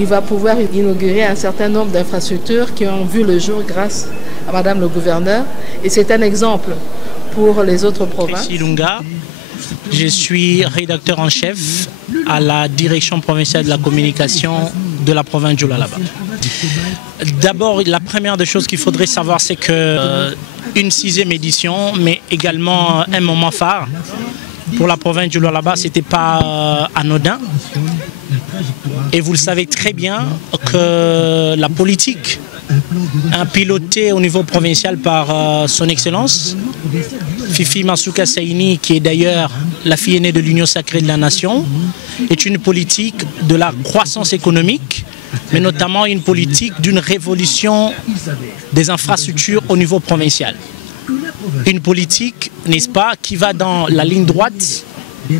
Il va pouvoir inaugurer un certain nombre d'infrastructures qui ont vu le jour grâce à Madame le gouverneur. Et c'est un exemple pour les autres provinces. Ici Lunga, je suis rédacteur en chef à la direction provinciale de la communication de la province du Lualaba. D'abord, la première des choses qu'il faudrait savoir, c'est que une 6e édition, mais également un moment phare pour la province du Lualaba, ce n'était pas anodin. Et vous le savez très bien que la politique pilotée au niveau provincial par son Excellence, Fifi Masuka Saini, qui est d'ailleurs la fille aînée de l'Union sacrée de la nation, est une politique de la croissance économique, mais notamment une politique d'une révolution des infrastructures au niveau provincial. Une politique, n'est-ce pas, qui va dans la ligne droite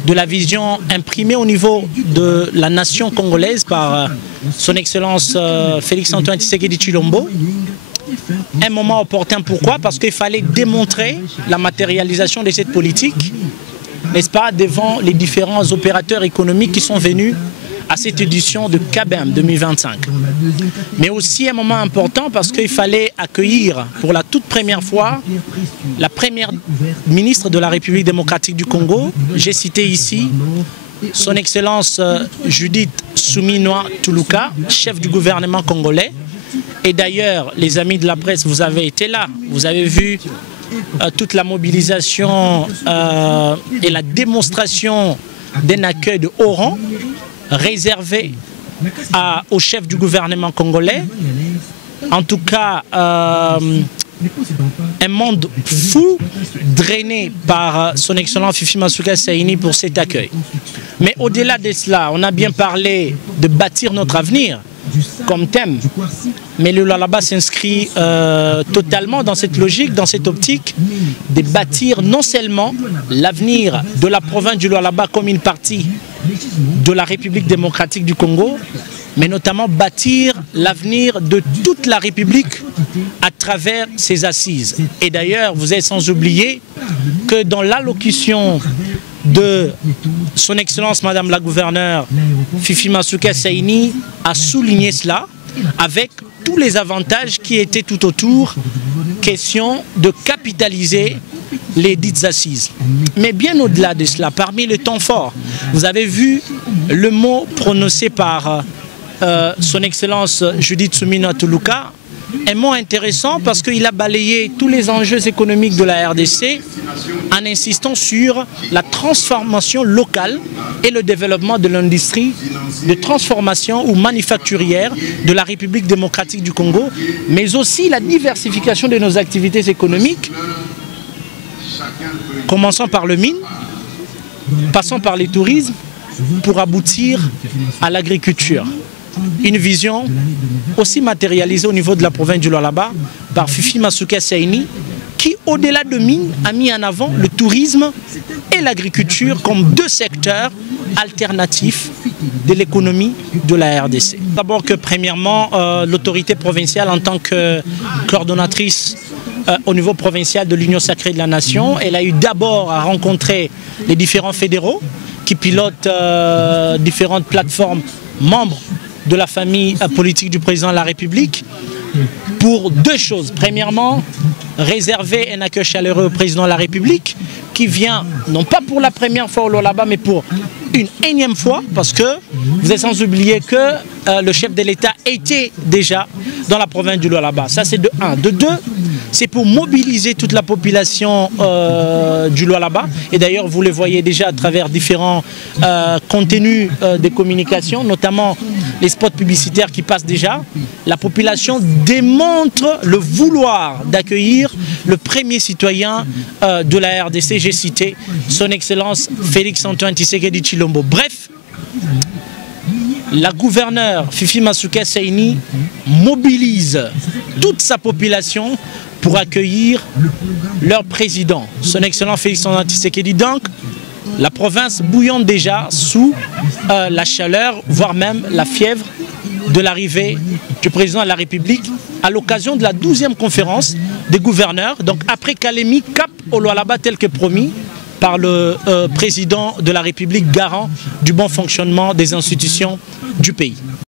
de la vision imprimée au niveau de la nation congolaise par son Excellence Félix-Antoine Tshisekedi Tshilombo. Un moment opportun, pourquoi? Parce qu'il fallait démontrer la matérialisation de cette politique, n'est-ce pas, devant les différents opérateurs économiques qui sont venus à cette édition de CABEM 2025. Mais aussi un moment important parce qu'il fallait accueillir pour la toute première fois la première ministre de la République démocratique du Congo. J'ai cité ici son Excellence Judith Suminwa Tuluka, chef du gouvernement congolais. Et d'ailleurs, les amis de la presse, vous avez été là, vous avez vu toute la mobilisation et la démonstration d'un accueil de haut rang réservé au chef du gouvernement congolais. En tout cas, un monde fou, drainé par son excellent Fifi Masuka Saini pour cet accueil. Mais au-delà de cela, on a bien parlé de bâtir notre avenir comme thème. Mais le Lualaba s'inscrit totalement dans cette logique, dans cette optique de bâtir non seulement l'avenir de la province du Lualaba comme une partie de la République démocratique du Congo, mais notamment bâtir l'avenir de toute la République à travers ses assises. Et d'ailleurs, vous êtes sans oublier que dans l'allocution de son Excellence Madame la Gouverneure Fifi Masuka Saini a souligné cela avec tous les avantages qui étaient tout autour, question de capitaliser les dites assises. Mais bien au-delà de cela, parmi les temps forts, vous avez vu le mot prononcé par son Excellence Judith Suminwa Tuluka, un mot intéressant parce qu'il a balayé tous les enjeux économiques de la RDC en insistant sur la transformation locale et le développement de l'industrie de transformation ou manufacturière de la République démocratique du Congo, mais aussi la diversification de nos activités économiques, commençant par le mine, passant par les tourismes, pour aboutir à l'agriculture. Une vision aussi matérialisée au niveau de la province du Lualaba par Fifi Masuka Saini, qui, au-delà de mine, a mis en avant le tourisme et l'agriculture comme deux secteurs alternatifs de l'économie de la RDC. D'abord que, premièrement, l'autorité provinciale, en tant que coordonnatrice au niveau provincial de l'Union sacrée de la nation, elle a eu d'abord à rencontrer les différents fédéraux qui pilotent différentes plateformes membres de la famille politique du président de la République pour deux choses. Premièrement, réserver un accueil chaleureux au président de la République qui vient, non pas pour la première fois au Lualaba, mais pour une énième fois, parce que vous êtes sans oublier que le chef de l'État était déjà dans la province du Lualaba. Ça, c'est de un. De deux, c'est pour mobiliser toute la population du Lualaba. Et d'ailleurs, vous le voyez déjà à travers différents contenus de communication, notamment les spots publicitaires qui passent déjà. La population démontre le vouloir d'accueillir le premier citoyen de la RDC, j'ai cité son Excellence Félix-Antoine Tshisekedi Tshilombo. Bref, la gouverneure Fifi Masuka Saini mobilise toute sa population pour accueillir leur président, son excellent Félix-Antoine Tshisekedi. Donc, la province bouillonne déjà sous la chaleur, voire même la fièvre de l'arrivée du président de la République à l'occasion de la 12e conférence des gouverneurs. Donc, après Kalemi, cap au Lualaba tel que promis par le président de la République, garant du bon fonctionnement des institutions du pays.